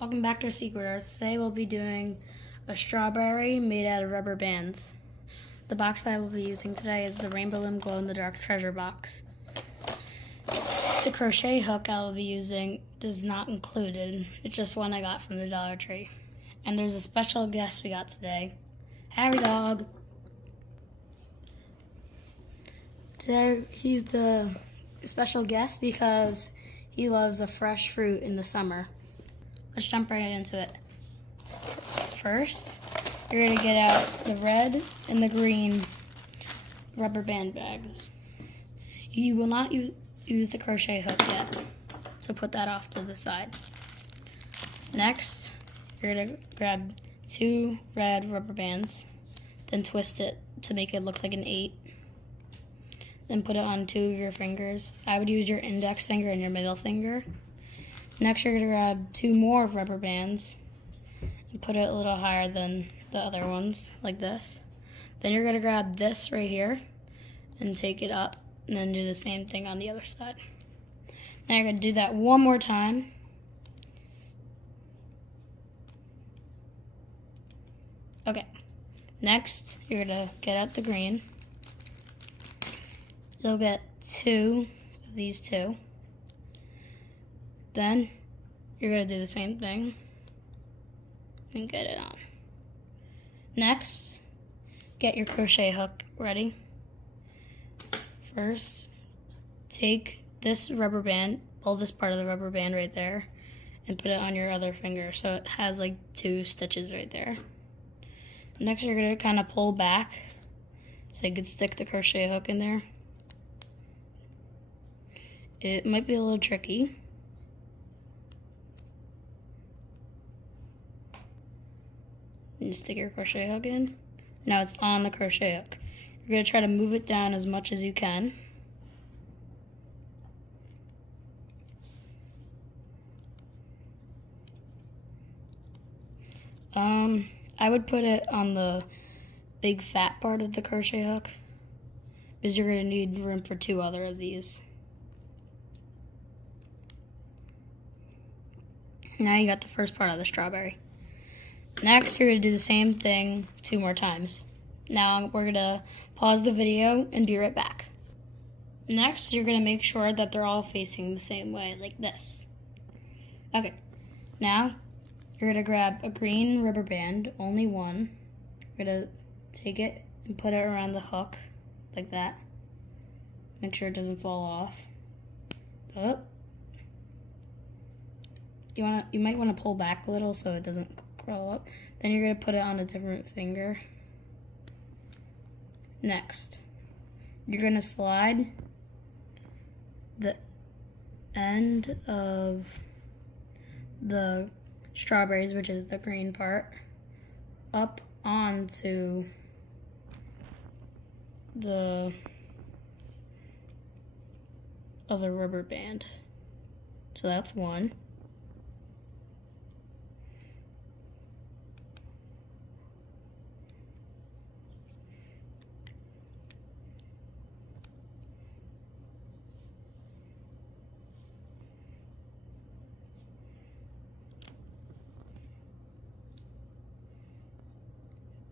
Welcome back to our Secret Arts. Today we'll be doing a strawberry made out of rubber bands. The box I will be using today is the Rainbow Loom Glow in the Dark Treasure Box. The crochet hook I will be using is not included. It's just one I got from the Dollar Tree. And there's a special guest we got today, Harry Dog. Today he's the special guest because he loves a fresh fruit in the summer. Let's jump right into it. First, you're going to get out the red and the green rubber band bags. You will not use the crochet hook yet, so put that off to the side. Next, you're going to grab 2 red rubber bands, then twist it to make it look like an 8. Then put it on 2 of your fingers. I would use your index finger and your middle finger. Next, you're going to grab 2 more rubber bands and put it a little higher than the other ones, like this. Then you're going to grab this right here and take it up, and then do the same thing on the other side. Now you're going to do that one more time. Okay. Next, you're going to get out the green. You'll get 2 of these 2. Then you're going to do the same thing and get it on. Next, get your crochet hook ready. First, take this rubber band, pull this part of the rubber band right there, and put it on your other finger so it has like 2 stitches right there. Next, you're going to kind of pull back so you can stick the crochet hook in there. It might be a little tricky. And you stick your crochet hook in. Now it's on the crochet hook. You're going to try to move it down as much as you can. I would put it on the big fat part of the crochet hook because you're going to need room for 2 other of these. Now you got the first part of the strawberry. Next, you're going to do the same thing 2 more times. Now we're going to pause the video and be right back. Next, you're going to make sure that they're all facing the same way, like this. Okay, now you're going to grab a green rubber band, only one. You're going to take it and put it around the hook, like that. Make sure it doesn't fall off. Oh. You might want to pull back a little so it doesn't curl up. Then you're going to put it on a different finger. Next, you're going to slide the end of the strawberries, which is the green part, up onto the other rubber band. So that's one.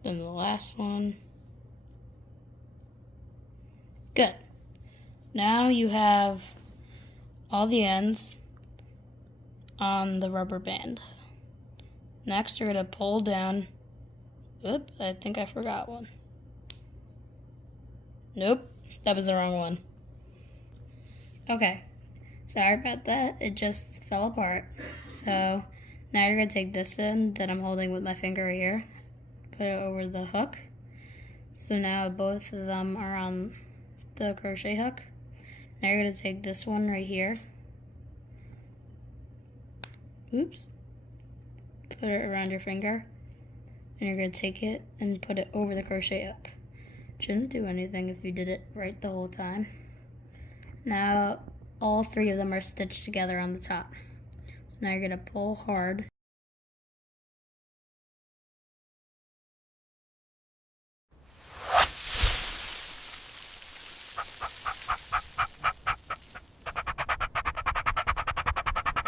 Then the last one. Good. Now you have all the ends on the rubber band. Next, you're going to pull down. Oop, I think I forgot one. Nope, that was the wrong one. Okay, sorry about that. It just fell apart. So now you're going to take this end that I'm holding with my finger right here. Put it over the hook. So now both of them are on the crochet hook. Now you're going to take this one right here. Oops. Put it around your finger. And you're going to take it and put it over the crochet hook. Shouldn't do anything if you did it right the whole time. Now all 3 of them are stitched together on the top. So now you're going to pull hard